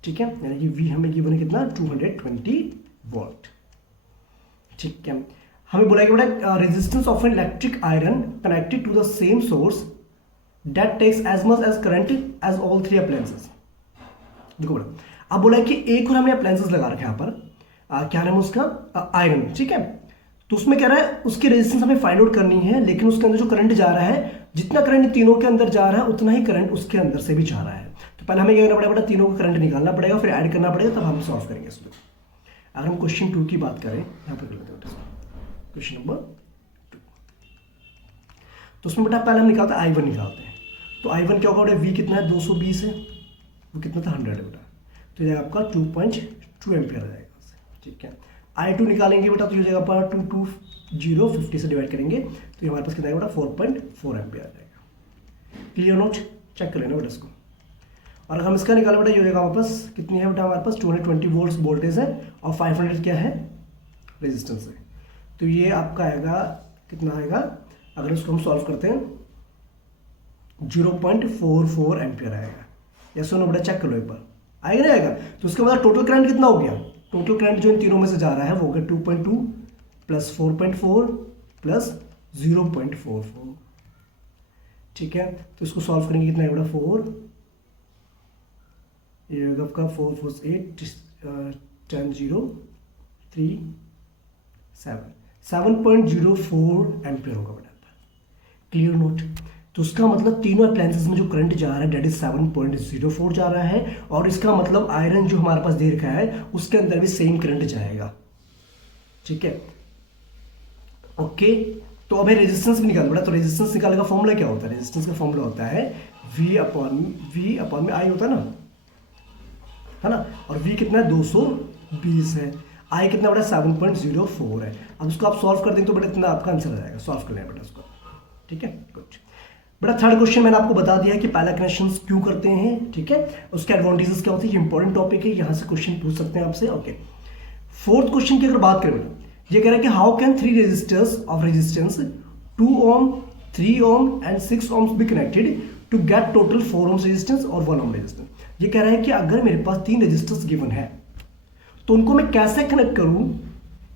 ठीक है, यानी कि V हमें गिवन है कितना 220 वोल्ट। ठीक है, हमें बोला कि बेटा resistance of an electric iron connected to the same source that takes as much as current as all three appliances. देखो बेटा अब बोला है कि एक और हमने अप्लायंसेस लगा रखा है यहाँ पर क्या नाम है उसका आयरन। ठीक है, तो उसमें कह रहा है उसकी रेजिस्टेंस हमें फाइंड आउट करनी है, लेकिन उसके अंदर जो करंट जा रहा है, जितना करंट तीनों के अंदर जा रहा है उतना ही करंट उसके अंदर से भी जा रहा है। तो पहले हमें क्या करना पड़ेगा बेटा, तीनों का करंट निकालना पड़ेगा, फिर ऐड करना पड़ेगा, तब हम सॉल्व करेंगे इसमें। अगर हम क्वेश्चन 2 की बात करें, यहाँ पर क्वेश्चन नंबर 2, तो उसमें बेटा पहले हम निकालते हैं I1 निकालते हैं। तो I1 क्या होगा बेटा, V कितना है 220 है, वो कितना था 100 है बेटा, तो ये आपका 2.2 एम्पियर आ जाएगा। ठीक है, I2 निकालेंगे बेटा, तो ये हो जाएगा पर 220 50 से डिवाइड करेंगे तो ये हमारे पास कितना आएगा बेटा 4.4 एम्पियर आ जाएगा। क्लियर नोट, चेक कर लेना बेटा इसको। और अगर हम इसका निकालें बेटा, ये हो जाएगा हमारे पास कितनी है बेटा, हमारे पास 220 वोल्ट्स वोल्टेज है और 500 क्या है रेजिस्टेंस है। तो ये आपका आएगा कितना आएगा, अगर इसको हम सॉल्व करते हैं 0.44 एम्पियर आएगा। या सुनो बेटा चेक कर लो एक बार, आएगा ना आएगा। तो उसका मतलब टोटल करंट कितना हो गया, टोटल करंट जो इन तीनों में से जा रहा है वो हो गया 2.2 प्लस 4.4 प्लस 0.44। ठीक है, तो इसको सॉल्व करेंगे कितना है बेटा 4, ये होगा आपका 4 4 8 10 0 3 7.04 एम्पियर होगा बेटा। क्लियर नोट, तो उसका मतलब तीनों अप्लायंसेस में जो करंट जा रहा है डेट इज 7.04 जा रहा है, और इसका मतलब आयरन जो हमारे पास दे रखा है उसके अंदर भी सेम करंट जाएगा। ठीक है, ओके। तो अब रेजिस्टेंस भी निकाल बेटा, तो रेजिस्टेंस निकालने का फॉर्मूला क्या होता है, रेजिस्टेंस का फॉर्मूला होता है V अपॉन में I होता है ना, और V कितना है 220 है, I कितना बेटा 7.04 है। अब उसको आप सॉल्व कर देंगे तो बेटा इतना आपका आंसर आ जाएगा, सॉल्व कर लेना बेटा उसको। ठीक है, गुड बेटा। थर्ड क्वेश्चन मैंने आपको बता दिया कि पहला कनेक्शन क्यों करते हैं। ठीक है, उसके एडवांटेजेस क्या होते हैं, ये इंपॉर्टेंट टॉपिक है, यहाँ से क्वेश्चन पूछ सकते हैं आपसे। ओके, फोर्थ क्वेश्चन की अगर बात करें बेटा, ये कह रहा है कि how can 3 resistors of resistance 2 ohm 3 ohm and 6 ohms be connected to get total 4 ohms resistance और 1 ओम रेजिस्टेंस। ये कह रहा है कि अगर मेरे पास 3 रेजिस्टर्स गिवन है तो उनको मैं कैसे कनेक्ट करूं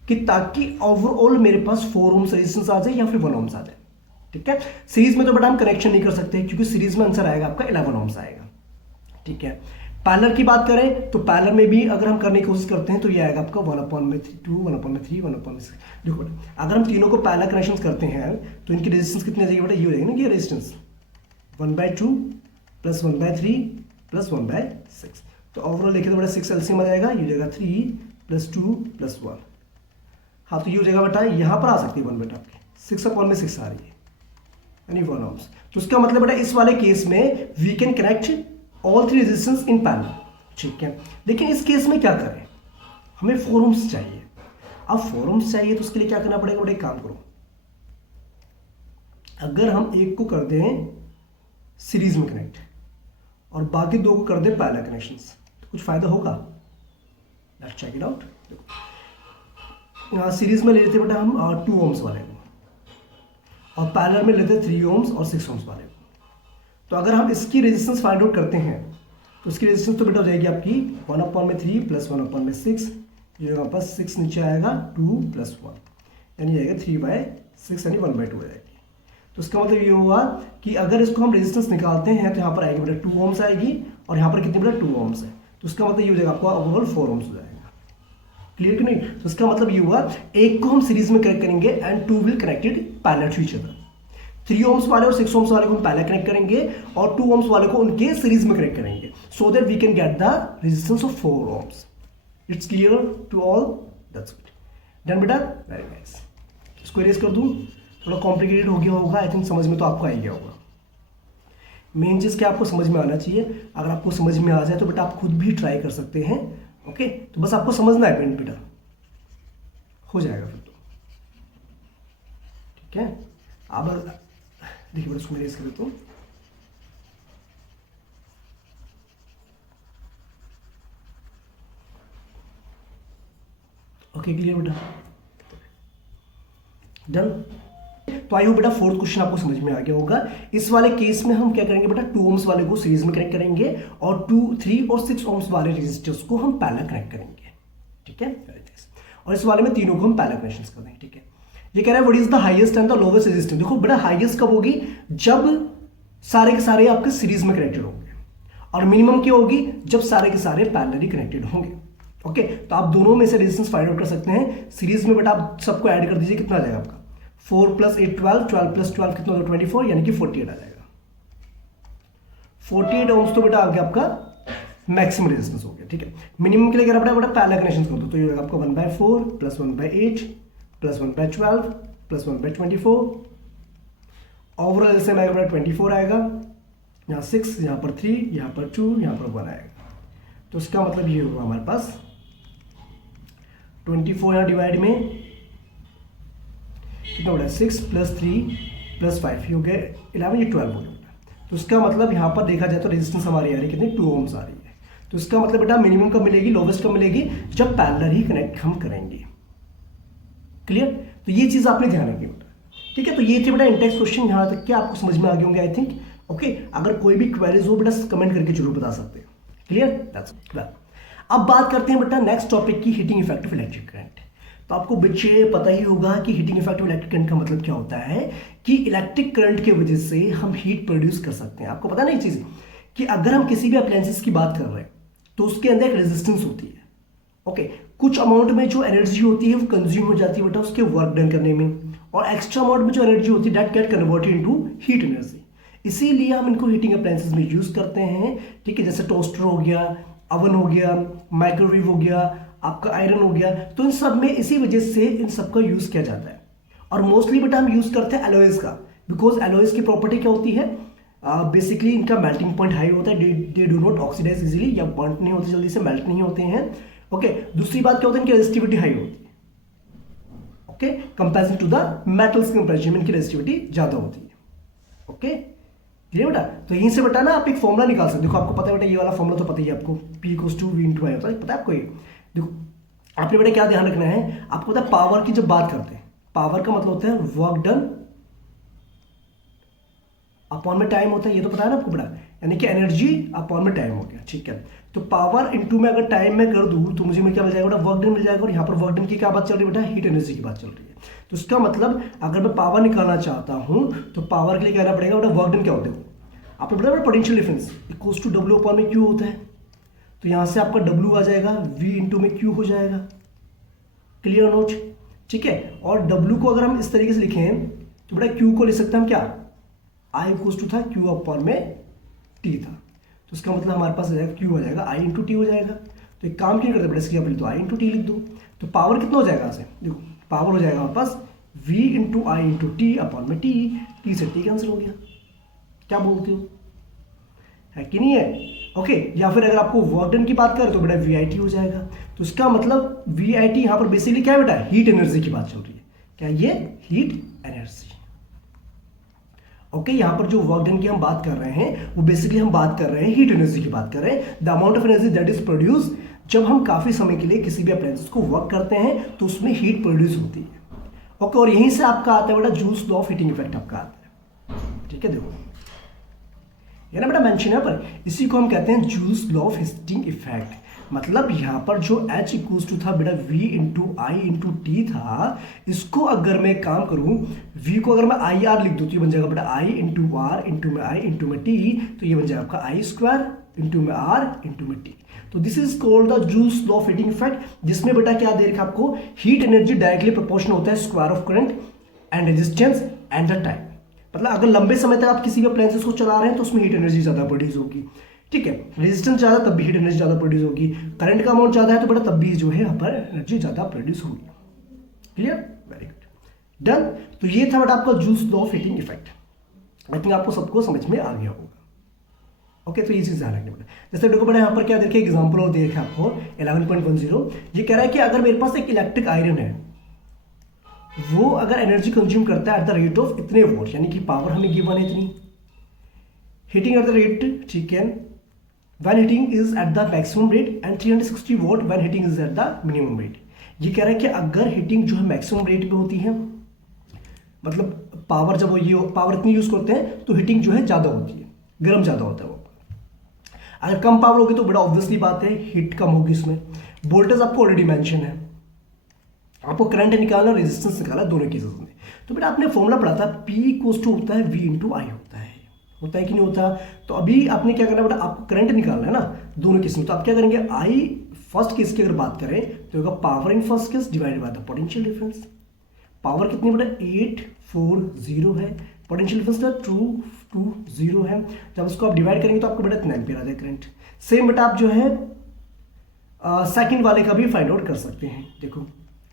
कि ताकि ओवरऑल मेरे पास 4 ओम्स रेजिस्टेंस आ जाए या फिर 1 ओम्स आ जाए। ठीक है, सीरीज में तो बेटा हम कनेक्शन नहीं कर सकते क्योंकि सीरीज में आंसर आएगा आपका 11 ओम्स आएगा। ठीक है, पैरेलल की बात करें तो पैरेलल में भी अगर हम करने की कोशिश करते हैं तो ये आएगा आपका 1/2 1/3 1/6। देखो अगर हम तीनों को पैरेलल कनेक्शन करते हैं तो इनकी रेजिस्टेंस कितनी आ जाएगी बेटा, ये हो जाएगी ना, ये रेजिस्टेंस 1/2 प्लस 1/3 प्लस 1/6। तो ओवरऑल देखें तो बेटा 6 एलसीएम आ जाएगा, ये हो जाएगा 3 प्लस 2 प्लस 1। हाँ, तो ये हो जाएगा बेटा, यहाँ पर आ सकती है 1 बेटा आपकी 6/6 आ रही है यानी 1 ओम्स। तो उसका मतलब बेटा इस वाले केस में we can connect all 3 resistance in parallel. ठीक है, लेकिन इस केस में क्या करें, हमें 4 ओम्स चाहिए। अब 4 ओम्स चाहिए तो उसके लिए क्या करना पड़ेगा बेटा, एक काम करो, अगर हम एक को कर दें सीरीज में कनेक्ट और बाकी 2 को कर दें पैरेलल कनेक्शंस तो कुछ फायदा होगा। Let's check it out. देखो सीरीज में ले लेते बेटा हम 2 ओम्स वाले को और पैरेलल में लेते हैं 3 ओम्स और 6 ओम्स वाले को। तो अगर हम इसकी रेजिस्टेंस फाइंड आउट करते हैं तो इसकी रेजिस्टेंस तो बेटा हो जाएगी आपकी 1/3 प्लस 1/6, ये हमारे पास 6 नीचे आएगा 2 प्लस 1 यानी आएगा 3/6 यानी 1/2 हो जाएगी। तो इसका मतलब ये होगा कि अगर इसको हम रेजिस्टेंस निकालते हैं तो यहाँ पर आएगी बेटा 2 ओम्स आएगी और यहाँ पर कितनी बेटा 2 ओम्स है। तो इसका मतलब ये हो जाएगा आपका ओवरऑल 4 ओम्स हो जाएगा। क्लियर कि नहीं? तो इसका मतलब ये हुआ एक को हम सीरीज में कनेक्ट करेंगे and 2 will connected parallel to each other. 3 ohms वाले और 6 ओम्स वाले को हम पहले कनेक्ट करेंगे और 2 ओम्स वाले को उनके सीरीज में कनेक्ट करेंगे so that we can get the resistance of 4 ohms. It's clear to all? That's good. Done बेटा, वेरी नाइस। इसको इरेज कर दूं, थोड़ा कॉम्प्लिकेटेड हो गया होगा, आई थिंक समझ में तो आपको आ ही गया होगा। मेन चीज़ क्या आपको समझ में आना चाहिए, अगर आपको समझ में आ जाए तो बेटा आप खुद भी ट्राई कर सकते हैं। ओके, तो बस आपको समझना है पेंट बेटा, हो जाएगा फिर तो। ठीक है, अब देखिए बेटा इसको इरेज कर देता हूँ। ओके, क्लियर बेटा, डन। तो आई होप बेटा फोर्थ क्वेश्चन आपको समझ में आ गया होगा। इस वाले केस में हम क्या करेंगे बेटा, 2 ohms वाले को सीरीज में कनेक्ट करेंगे और 2, 3 और 6 ohms वाले रेजिस्टर्स को हम पैरेलल कनेक्ट करेंगे, ठीक है। और इस वाले में तीनों को हम पैरेलल कनेक्शन कर देंगे, ठीक है। ये कह रहा है what is the highest and the lowest resistance. देखो बेटा हाईएस्ट कब होगी, जब सारे के सारे आपके सीरीज में कनेक्टेड होंगे, और मिनिमम क्या होगी, जब सारे के सारे पैरेलली कनेक्टेड होंगे। ओके, तो आप दोनों में से रेजिस्टेंस फाइंड आउट कर सकते हैं। सीरीज में बेटा आप सबको ऐड कर दीजिए, कितना आ जाएगा आपका 4 + 8 12, 12 + 12 कितना होगा 24, यानी कि 48 आ जाएगा। 48 ohms तो बेटा आ गया आपका मैक्सिमम रेजिस्टेंस हो गया, ठीक है। मिनिमम के लिए अगर बेटा पैरेलल कनेक्शन कर दो तो ये होगा आपका 1/4 + 1/8 + 1/12 + 1/24, ओवरऑल जैसे आएगा बेटा 24 आएगा, यहाँ 6, यहाँ पर 3, यहाँ पर 2, यहाँ पर 1 आएगा। तो इसका मतलब ये होगा हमारे पास 24 यहाँ डिवाइड में कितना हो रहा है 6 + 3 + 5, ये हो गया 11, ये 12 हो गया। तो इसका मतलब यहाँ पर देखा जाए तो रेजिस्टेंस हमारी आ रही है कितनी 2 ohms आ रही है। तो इसका मतलब बेटा मिनिमम कब मिलेगी, लोवेस्ट कब मिलेगी, जब पैरेलल ही कनेक्ट हम करेंगे। क्लियर, तो ये चीज आपने ध्यान रखनी बेटा, ठीक है। तो ये थे बेटा इंटेक्स क्वेश्चन, यहाँ तक क्या आपको समझ में आ गए होंगे आई थिंक। ओके, अगर कोई भी क्वेरीज हो बेटा कमेंट करके जरूर बता सकते हैं। Clear, that's it. अब बात करते हैं बेटा नेक्स्ट टॉपिक की, heating effect of electric current. तो आपको बच्चे पता ही होगा कि heating effect of electric current का मतलब क्या होता है, कि इलेक्ट्रिक करंट की वजह से हम हीट प्रोड्यूस कर सकते हैं। आपको पता नहीं चीज कि अगर हम किसी भी अप्लायंसेस की बात कर रहे हैं तो उसके अंदर एक रेजिस्टेंस होती है। ओके, कुछ अमाउंट में जो एनर्जी होती है वो कंज्यूम हो जाती है बेटा उसके वर्क डन करने में, और एक्स्ट्रा अमाउंट में जो एनर्जी होती है that get converted into heat energy. इसीलिए हम इनको हीटिंग अप्लायंसेस में यूज करते हैं, ठीक है। जैसे टोस्टर हो गया, अवन हो गया, माइक्रोवेव हो गया, आपका आयरन हो गया, तो इन सब में इसी वजह से इन सब का यूज किया जाता है। और मोस्टली बेटा हम यूज करते हैं एलॉयज का, बिकॉज एलॉयज की प्रॉपर्टी क्या होती है, बेसिकली इनका मेल्टिंग पॉइंट हाई होता है, they do not oxidise easily, या बर्न नहीं होते जल्दी से, मेल्ट नहीं होते हैं। ओके, दूसरी बात क्या होता है, इनकी रेजिस्टिविटी हाई होती है। Okay, comparison to the metals के कंपेरिजन में इनकी रेजिस्टिविटी ज्यादा होती है। ओके, क्लियर बेटा। तो यहीं से बेटा ना आप एक फॉर्मुला निकाल सकते हो। देखो आपको पता है बेटा, ये वाला फॉर्मुला तो पता ही है आपको, P = V × I होता है, पता है आपको ये। देखो आपने बेटा क्या ध्यान रखना है, आपको पता है पावर की जब बात करते हैं, पावर का मतलब होता है वर्क डन अपॉन में टाइम होता है, ये तो पता है ना आपको बेटा, यानी कि एनर्जी अपॉन में टाइम हो गया, ठीक है। तो पावर इनटू में अगर टाइम में कर दूं तो मुझे क्या मिल जाएगा बेटा, वर्क डन मिल जाएगा। और यहाँ पर वर्क डन की क्या बात चल रही है बेटा, हीट एनर्जी की बात चल रही है। तो इसका मतलब अगर मैं पावर निकालना चाहता हूं तो पावर के लिए कहना पड़ेगा बेटा वर्क डन क्या होता है, आपने पता है potential difference equals to W upon में Q होता है। तो यहाँ से आपका W आ जाएगा, V इंटू में Q हो जाएगा। क्लियर नोट, ठीक है। और W को अगर हम इस तरीके से लिखें तो बेटा Q को लिख सकते हैं हम क्या, I इक्वल्स टू था Q अपॉन में T था। तो इसका मतलब हमारे पास आ जाएगा Q आ जाएगा I इंटू T हो जाएगा। तो एक काम क्यों करते बेटा, इसकी आप तो I इंटू T लिख दो। तो पावर कितना हो जाएगा, से देखो पावर हो जाएगा हमारे पास V into I into T upon में T से T कैंसिल हो गया। क्या बोलते हो, है कि नहीं है। ओके, या फिर अगर आपको वर्क डन की बात करें तो बेटा VIT हो जाएगा। तो इसका मतलब VIT यहाँ पर बेसिकली क्या है बेटा, हीट एनर्जी की बात चल रही है। क्या ये हीट एनर्जी। ओके, यहाँ पर जो वर्क डन की हम बात कर रहे हैं वो बेसिकली हम बात कर रहे हैं हीट एनर्जी की बात कर रहे हैं, the amount of energy that is produce जब हम काफी समय के लिए किसी भी अप्लायंस को वर्क करते हैं तो उसमें हीट प्रोड्यूस होती है। ओके, और यहीं से आपका आता है बेटा joules law of heating effect आपका आता है, ठीक है। देखो ये ना बेटा मेंशन है पर, इसी को हम कहते हैं joules law of heating effect. मतलब यहाँ पर जो H इक्वल्स टू था बेटा V into I into T था, इसको अगर मैं काम करूँ V को अगर मैं IR लिख दूँ तो ये बन जाएगा बेटा I इंटू R इंटू में I इंटू में T, तो ये बन जाएगा आपका I² इंटू में R इंटू में T। तो this is called the joules law of heating effect, जिसमें बेटा क्या दे रखा आपको, हीट एनर्जी डायरेक्टली प्रोपोर्शनल होता है square of current and resistance and the time. मतलब अगर लंबे समय तक आप किसी भी अप्लायंसेस को चला रहे हैं तो उसमें हीट एनर्जी ज्यादा प्रोड्यूस होगी, ठीक है। रेजिस्टेंस ज्यादा तब भी हीट एनर्जी ज्यादा प्रोड्यूस होगी, करंट का अमाउंट ज्यादा है तो बेटा तब भी जो है यहाँ पर एनर्जी ज्यादा प्रोड्यूस होगी। Clear, very good, done. तो ये था बेटा आपका joules law of heating effect. I think आपको सबको समझ में आ गया होगा। ओके, तो ये चीज ध्यान रखनी पड़ेगा। जैसे देखो बेटा यहाँ पर क्या देखिए एग्जाम्पल और देखा आपको 11.10, ये कह रहा है कि अगर मेरे पास एक इलेक्ट्रिक आयरन है, वो अगर एनर्जी कंज्यूम करता है एट द रेट ऑफ इतने वोल्ट, यानी कि पावर हमें गिवन है इतनी, हीटिंग एट द रेट, ठीक है, when heating is at the maximum rate and 360 volt when heating is at the minimum rate. ये कह रहा है कि अगर हीटिंग जो है मैक्सिमम रेट पे होती है मतलब पावर जब वो ये पावर इतनी यूज करते हैं तो हीटिंग जो है ज़्यादा होती है, गर्म ज़्यादा होता है वो। अगर कम पावर होगी तो बड़ा ऑब्वियसली बात है हीट कम होगी इसमें। वोल्टेज आपको ऑलरेडी मेंशन है, आपको करंट निकालना, रेजिस्टेंस निकालना, दोनों केसेस में। तो बेटा आपने फॉर्मूला पढ़ा था, P इक्वल्स टू होता है V इंटू आई होता है कि नहीं होता। तो अभी आपने क्या करना बेटा, आपको करंट निकालना है ना दोनों केस में। तो आप क्या करेंगे, आई फर्स्ट केस की अगर बात करें तो होगा power in first case divided by the potential difference. Power कितनी बेटा 840 है, पोटेंशियल डिफरेंस का 220 है। जब उसको आप डिवाइड करेंगे तो आपको बेटा इतना एम्पियर आ जाएगा करंट। सेम बेटा आप जो है सेकंड वाले का भी फाइंड आउट कर सकते हैं। देखो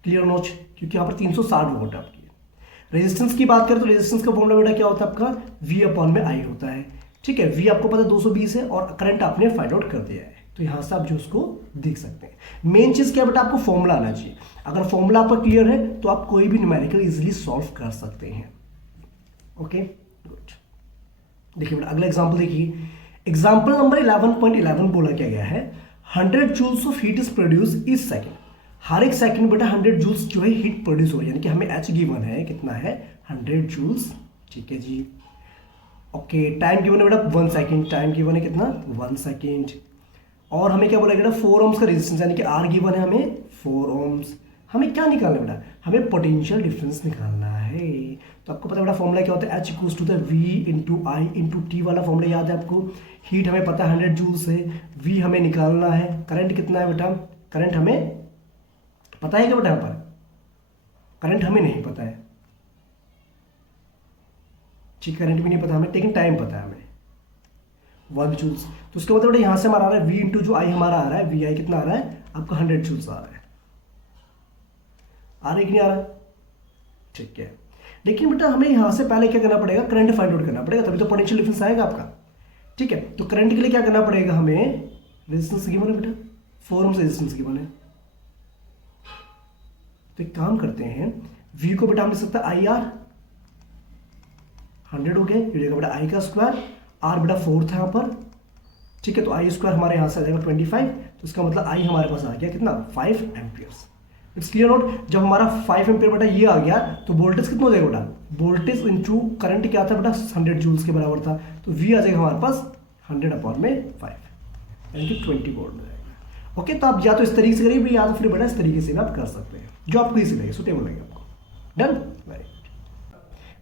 क्लियर नोच, क्योंकि यहाँ पर 360 वोल्ट आपकी। रेजिस्टेंस की बात करें तो रेजिस्टेंस का फॉर्मूला बेटा क्या होता है आपका, V अपॉन में आई होता है। ठीक है, V आपको पता है 220 है और करंट आपने फाइंड आउट कर दिया है, तो यहां से आप जो उसको देख सकते हैं। मेन चीज क्या बेटा, आपको फॉर्मूला आना चाहिए। अगर फॉर्मूला आपका क्लियर है तो आप कोई भी न्यूमेरिकल इजीली सॉल्व कर सकते हैं। Okay good. देखिए बेटा अगला एग्जांपल देखिए, एग्जांपल नंबर 11.11 बोला क्या गया है, 100 joules of heat is produce इस सेकंड। हर एक सेकंड बेटा 100 जूल्स जो है हीट प्रोड्यूस हो रही है, यानी कि हमें H गिवन है, कितना है 100 जूल्स। ठीक है जी, ओके। टाइम गिवन है बेटा 1 सेकंड, टाइम गिवन है कितना 1 सेकंड। और हमें क्या बोला बेटा 4 ओम्स का रेजिस्टेंस, यानी कि R गिवन है हमें 4 ओम्स। हमें क्या निकालना है बेटा, हमें पोटेंशियल डिफरेंस निकालना है। तो आपको पता है बेटा फॉर्मूला क्या होता है, H equals to the V into I into T वाला फॉर्मूला याद है आपको। हीट हमें पता है 100 जूल्स है, V हमें निकालना है, करंट कितना है बेटा, करंट हमें पता है क्या बेटा, यहाँ पर करंट हमें नहीं पता है। ठीक, करंट भी नहीं पता हमें, लेकिन टाइम पता है हमें 1 जूल्स। तो उसके मतलब यहां से हमारा आ रहा है V इंटू जो आई हमारा आ रहा है, VI कितना आ रहा है आपका 100 जूल्स आ रहा है। आ रहा है कि नहीं आ रहा, ठीक है। लेकिन बेटा हमें यहां से पहले क्या करना पड़ेगा, करंट फाइंड आउट करना पड़ेगा, तभी तो पोटेंशियल डिफरेंस आएगा आपका। ठीक है, तो करंट के लिए क्या करना पड़ेगा हमें, रेजिस्टेंस गिवन है बेटा 4 ओम रेजिस्टेंस गिवन है। तो एक काम करते हैं, V को बेटा हम लिख सकते हैं IR, 100 हो गया, ये बेटा आई का स्क्वायर, R बेटा 4 था यहाँ पर। ठीक है, तो आई स्क्वायर हमारे यहाँ से आ जाएगा 25, तो इसका मतलब आई हमारे पास आ गया कितना 5 एम्पियर्स। इट्स क्लियर नोट, जब हमारा 5 एम्पियर बेटा ये आ गया तो वोल्टेज कितना हो जाएगा बेटा, वोल्टेज इंटू करंट क्या था बेटा 100 जूल्स के बराबर था, तो V आ जाएगा हमारे पास 100 अपॉन में 5, यानी कि 20 वोल्ट हो जाएगा। ओके, तो आप या तो इस तरीके से करिए या तो फिर बेटा इस तरीके से भी आप कर सकते हैं, जो आपको इजी लगे, सुटेबल लगे आपको। Done, very.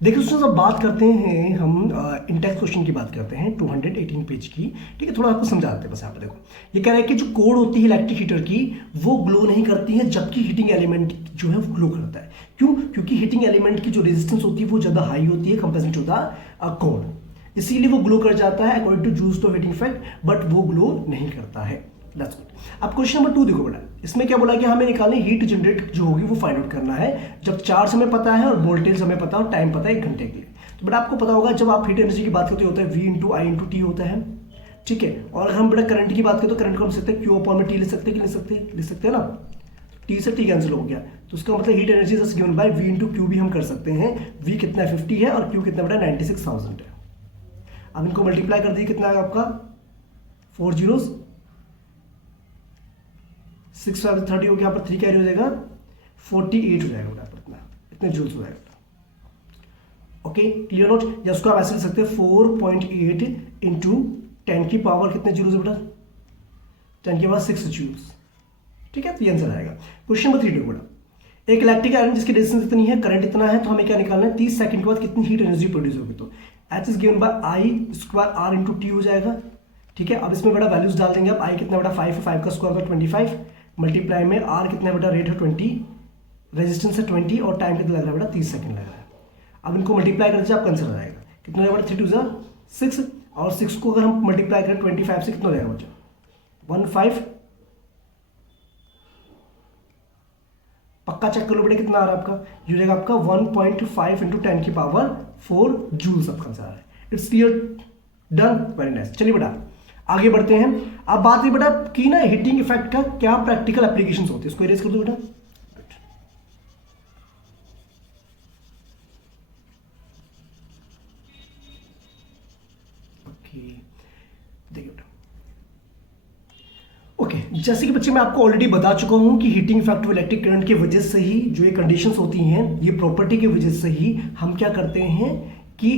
देखिए दोस्तों, जब बात करते हैं हम इंटेक्स क्वेश्चन की बात करते हैं 218 पेज की। ठीक है, थोड़ा आपको समझाते हैं बस। यहाँ पर देखो ये कह रहा है कि जो कोड होती है इलेक्ट्रिक हीटर की वो ग्लो नहीं करती है, जबकि हीटिंग एलिमेंट जो है वो ग्लो करता है। क्यों, क्योंकि हीटिंग एलिमेंट की जो रेजिस्टेंस होती है वो ज़्यादा हाई होती है कंपेयर टू द कोड, इसीलिए वो ग्लो कर जाता है according to Joule's of heating effect, but वो ग्लो नहीं करता है। That's good. अब क्वेश्चन नंबर 2 देखो बेटा, इसमें क्या बोला कि हमें निकालनी हीट जनरेट जो होगी वो फाइंड आउट करना है, जब चार्ज हमें पता है और वोल्टेज हमें पता है और टाइम पता है 1 घंटे के लिए। तो बेटा आपको पता होगा जब आप हीट एनर्जी की बात करते होता है V into I into T होता है। ठीक है, और अगर हम बेटा करंट की बात करें तो करंट को हम सकते हैं Q अपॉन में T ले सकते हैं कि लिख सकते हैं ना, T से T कैंसिल हो गया, तो उसका मतलब heat energy is given by V into Q भी हम कर सकते हैं। V कितना 50 है और Q कितना बेटा 96,000 है। अब इनको मल्टीप्लाई कर दीजिए, कितना आएगा आपका 4 जीरोस 6 30 हो गया, यहाँ पर 3 कैरी हो जाएगा 48 हो जाएगा बेटा, इतने जूल्स हो जाएगा। ओके, क्लियर नोट, या उसको आप ऐसे लिख सकते हैं 4.8 इंटू 10 की पावर कितने जूल्स है बेटा, 10 की पावर 6 जूल्स। ठीक है, तो ये आंसर आएगा। क्वेश्चन नंबर 3 देखो बेटा, एक इलेक्ट्रिक आयरन जिसकी रेजिस्टेंस इतनी है, करंट इतना है, तो हमें क्या निकालना है 30 सेकंड के बाद कितनी हीट एनर्जी प्रोड्यूस होगी। तो H is given by I square R into T हो जाएगा। ठीक है, अब इसमें बेटा वैल्यूज डाल देंगे आप, आई कितना बेटा 5 का स्क्वायर का 25 मल्टीप्लाई में R कितना बेटा रेट है 20, रेजिस्टेंस है 20 और टाइम कितना लग रहा है बेटा 30 सेकंड लग रहा है। अब इनको मल्टीप्लाई कर दीजिए, आपका आंसर आ जाएगा कितना हो जाएगा 3 2 6, और 6 को अगर हम मल्टीप्लाई करें 25 से कितना हो जाएगा बच्चा 15। पक्का चेक कर लो बेटा कितना आ रहा है आपका, ये हो जाएगा आपका 1.5 इंटू 10 की पावर 4 जूल्स आपका आंसर आ रहा है। It's clear, done, very nice. चलिए बेटा आगे बढ़ते हैं। अब बात है बेटा कि ना हीटिंग इफेक्ट का क्या प्रैक्टिकल एप्लीकेशंस होते हैं, इसको इरेज कर दो बेटा। ओके जैसे कि बच्चे मैं आपको ऑलरेडी बता चुका हूं कि heating effect of electric current की वजह से ही जो ये कंडीशंस होती हैं, ये प्रॉपर्टी की वजह से ही हम क्या करते हैं कि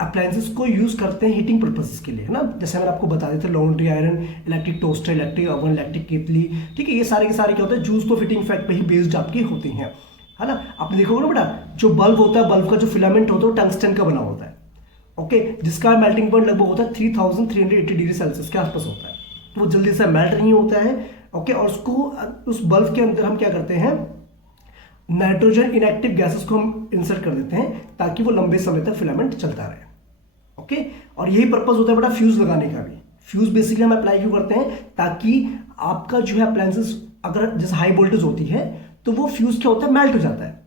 अप्लायंसेस को यूज करते हैं हीटिंग पर्पसेस के लिए, है ना। जैसे मैंने आपको बता देते laundry iron, electric toaster, electric oven, electric केतली, ठीक है। ये सारे के सारे क्या होते हैं, जूस तो हीटिंग इफेक्ट पे ही बेस्ड आपके होते हैं, है ना। आपने देखोगे ना बेटा, जो बल्ब होता है, बल्ब का जो फिलामेंट होता है वो टंगस्टन का बना होता है, ओके, जिसका मेल्टिंग पॉइंट लगभग होता है 3380 डिग्री सेल्सियस के आसपास होता है। तो वो जल्दी से मेल्ट नहीं होता है, ओके। और उसको उस बल्ब के अंदर हम क्या करते हैं, नाइट्रोजन इनएक्टिव गैसेस को हम इंसर्ट कर देते हैं ताकि वो लंबे समय तक फिलामेंट चलता रहे, ओके। और यही पर्पस होता है बेटा फ्यूज लगाने का भी। फ्यूज बेसिकली हम अप्लाई क्यों करते हैं, ताकि आपका जो है अप्लायंसेस अगर जैसे हाई वोल्टेज होती है तो वो फ्यूज क्या होता है, मेल्ट हो जाता है,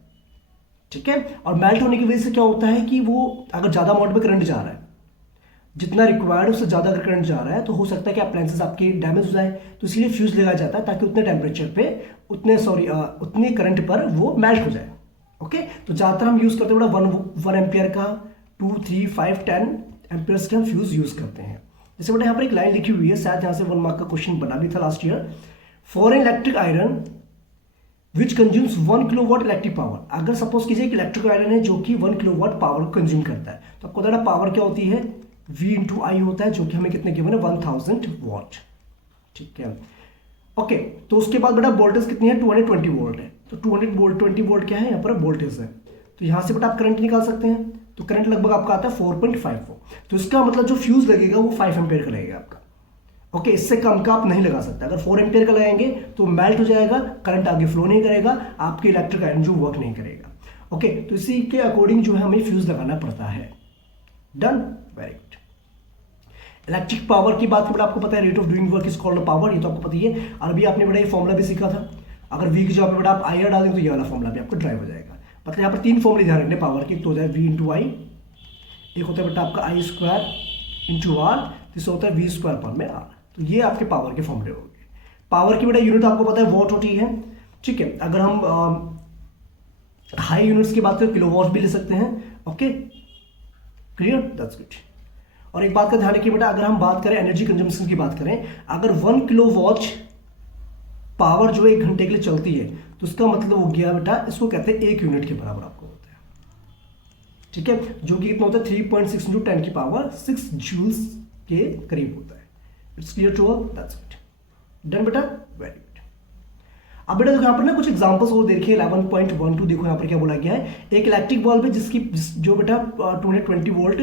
ठीक है। और मेल्ट होने की वजह से क्या होता है कि वो अगर ज्यादा अमाउंट में करंट जा रहा है, जितना रिक्वायर्ड उससे ज्यादा अगर करंट जा रहा है, तो हो सकता है कि अप्लायंसेस आपके डैमेज हो जाए। तो इसलिए फ्यूज लगाया जाता है ताकि उतने टेम्परेचर पे उतने करंट पर वो मेल्ट हो जाए, ओके। तो ज्यादातर हम यूज करते हैं बेटा 1 एम्पियर का, 2, 3, 5, 10 एम्पियर्स के हम फ्यूज यूज करते हैं। जैसे बेटा यहाँ पर एक लाइन लिखी हुई है, शायद यहाँ से 1 मार्क का क्वेश्चन बना भी था last year. For an electric iron which consumes 1 kilowatt electric power. अगर सपोज कीजिए कि इलेक्ट्रिक आयरन है जो कि 1 किलोवाट पावर को कंज्यूम करता है, तो आपको पता है पावर क्या होती है, V इंटू आई होता है, जो कि हमें कितने गिवन है, 1000 वॉट, ठीक है, ओके। तो उसके बाद बेटा वोल्टेज कितनी है, 220 वोल्ट है। तो 220 वोल्ट क्या है, यहाँ पर वोल्टेज है। तो यहाँ से बेटा आप करंट निकाल सकते हैं। तो करंट लगभग आपका आता है 4.5 वोल्ट। तो इसका मतलब जो फ्यूज लगेगा वो 5 एम्पियर का लगेगा आपका, ओके। इससे कम का आप नहीं लगा सकते। अगर 4 एम्पियर का लगाएंगे तो मेल्ट हो जाएगा, करंट आगे फ्लो नहीं करेगा, आपकी इलेक्ट्रिक आयरन जो वर्क नहीं करेगा, ओके। तो इसी के अकॉर्डिंग जो है हमें फ्यूज लगाना पड़ता है। Done, very good. Electric power की बात करें, आपको पता है rate of doing work is called power, ये तो आपको पता ही है। और अभी आपने बेटा ये फॉर्मुला भी सीखा था। अगर वी की जगह पे बेटा आप आई आर डाल दें तो ये वाला फॉर्मुला भी आपको ड्राइव हो जाएगा। मतलब यहाँ पर 3 फॉर्मुले ध्यान रखने पावर की, तो हो जाए वी इंटू आई, एक होता है बेटा आपका आई स्क्वायर इंटू आर, तीसरा होता है वी स्क्वायर पर में आर। तो ये आपके पावर के फॉर्मुले हो गए। पावर की बेटा यूनिट आपको पता है वॉट होती है, ठीक है। अगर हम हाई यूनिट्स की बात करें किलोवॉट भी ले सकते हैं, ओके, क्लियर, दैट्स गुड। और एक बात का ध्यान रखिए बेटा, अगर हम बात करें एनर्जी कंजम्पशन की बात करें, अगर 1 किलोवॉट पावर जो 1 घंटे के लिए चलती है, तो उसका मतलब हो गया बेटा, इसको कहते हैं 1 यूनिट के बराबर आपको होता है, ठीक है, जो कि कितना होता है 3.6 इंटू 10 की पावर 6 जूल्स के करीब होता है। It's clear to all, that's good. Done बेटा, वेरी गुड। अब बेटा देखो यहाँ पर ना कुछ एग्जांपल्स और देखिए 11.12 देखो यहाँ पर क्या बोला गया है। एक इलेक्ट्रिक बल्ब है जो बेटा 220 वोल्ट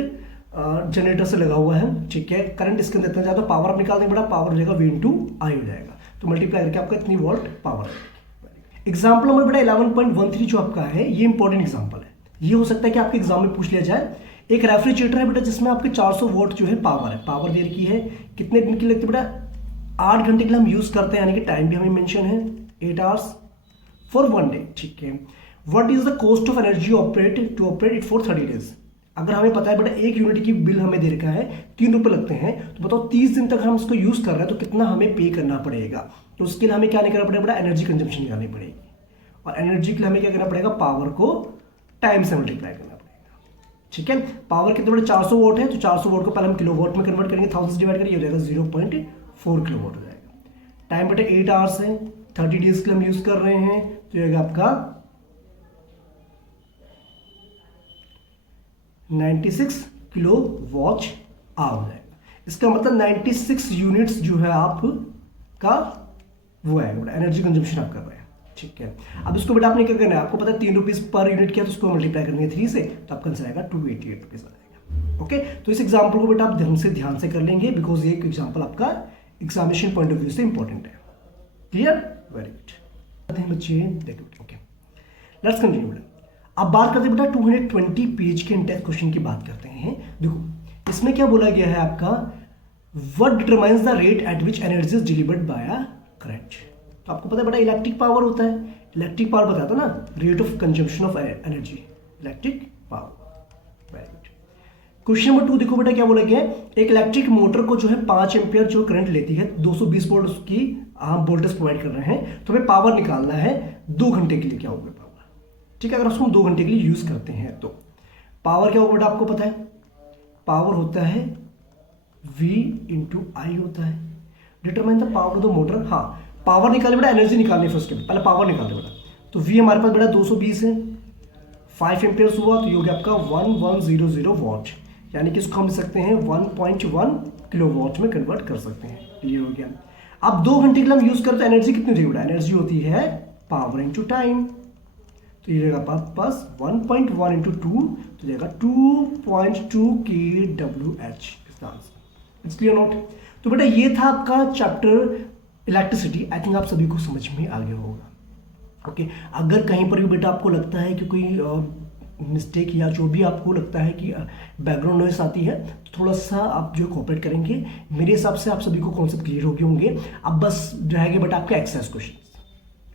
जनरेटर से लगा हुआ है, ठीक है। करंट इसके अंदर इतना जाता है, पावर आप निकाल देंगे बेटा, पावर हो जाएगा V इंटू आई हो जाएगा, तो मल्टीप्लाई करके आपका इतनी वोल्ट पावर है। एग्जाम्पल नंबर बेटा 11.13 जो आपका है, ये इंपॉर्टेंट एग्जाम्पल है। ये हो सकता है कि आपके एग्जाम में पूछ लिया जाए। एक रेफ्रिजरेटर है बेटा जिसमें आपके 400 वोल्ट जो है पावर है, पावर देर की है, कितने दिन के लिए लगती है बेटा, 8 घंटे के लिए हम यूज करते हैं, यानी कि टाइम भी हमें मेंशन है 8 आवर्स फॉर 1 डे, ठीक है। What is the cost of energy to operate it for 30 days. अगर हमें पता है बेटा 1 यूनिट की बिल हमें दे रखा है 3 रुपए लगते हैं, तो बताओ 30 दिन तक हम इसको यूज कर रहे हैं तो कितना हमें पे करना पड़ेगा। तो उसके लिए हमें क्या निकालना पड़ेगा बेटा, एनर्जी कंजम्पशन निकालनी पड़ेगी। और एनर्जी के लिए हमें क्या करना पड़ेगा, पावर को टाइम से मल्टीप्लाई करना पड़ेगा, ठीक है। पावर कितने बेटा 400 वोट है, तो 400 वोट को पहले हम किलोवाट में कन्वर्ट करेंगे, 1000 से डिवाइड करेंगे, हो जाएगा 0.4 किलोवाट हो जाएगा। टाइम बेटा 8 आवर्स है, 30 डेज के लिए हम यूज कर रहे हैं, तो ये आपका 96 किलो वॉट आवर हो जाएगा। इसका मतलब 96 यूनिट्स जो है आपका वो है बेटा एनर्जी कंजम्पशन आप कर रहे हैं, ठीक है। अब इसको बेटा आपने क्या करना है, आपको पता है 3 रुपीज पर यूनिट किया, तो उसको मल्टीप्लाई करेंगे 3 से, तो आपका आंसर आएगा 288 रुपीज आ जाएगा, ओके। तो इस एग्जाम्पल को बेटा आप ध्यान से कर लेंगे, बिकॉज ये एग्जाम्पल आपका एग्जामिनेशन पॉइंट ऑफ व्यू से इंपॉर्टेंट है। क्लियर, वेरी गुड बच्चे, देखो, ओके, लेट्स कंटिन्यू बेटा। अब बात करते हैं बेटा 220 पेज के इंटेक्स क्वेश्चन की बात करते हैं। देखो इसमें क्या बोला गया है आपका, what determines the rate at which energy is delivered by a current. तो आपको पता है बेटा इलेक्ट्रिक पावर होता है, इलेक्ट्रिक पावर बताता ना, rate of consumption of energy, electric power. Very good. Question number 2 देखो बेटा क्या बोला गया है, एक इलेक्ट्रिक मोटर को जो है 5 एम्पियर जो करंट लेती है, 220 वोल्ट उसकी हम वोल्टेज प्रोवाइड कर रहे हैं, तो हमें पावर निकालना है 2 घंटे के लिए, क्या होगा पावर, ठीक है। अगर उसको हम 2 घंटे के लिए यूज करते हैं तो पावर क्या होगा बेटा, आपको पता है पावर होता है V इंटू आई होता है, determine the power of the motor. हाँ, पावर निकालने बेटा, एनर्जी निकालनी फर्स्ट के पहले पावर निकालने बेटा। तो वी हमारे पास बेटा 220 है, 5 एम्पियर्स हुआ तो ये हो गया आपका 1100 वॉट, यानी कि इसको हम लिख सकते हैं 1.1 किलो वॉट में कन्वर्ट कर सकते हैं। क्लियर हो गया। अब 2 घंटे के लिए हम यूज करते हैं, एनर्जी कितनी होती है बेटा, एनर्जी होती है पावर इंटू टाइम। तो ये रहेगा पास 1.1 इंटू 2 तो जाएगा 2.2 kWh इसका आंसर। It's clear note. तो बेटा ये था आपका चैप्टर इलेक्ट्रिसिटी। आई थिंक आप सभी को समझ में आ गया होगा। ओके, अगर कहीं पर भी बेटा आपको लगता है कि कोई मिस्टेक या जो भी आपको लगता है कि बैकग्राउंड नॉइस आती है, तो थोड़ा सा आप जो कोऑपरेट करेंगे। मेरे हिसाब से आप सभी को कॉन्सेप्ट क्लियर हो गए होंगे। अब बस रहेगा बेटा आपका एक्सरसाइज क्वेश्चन।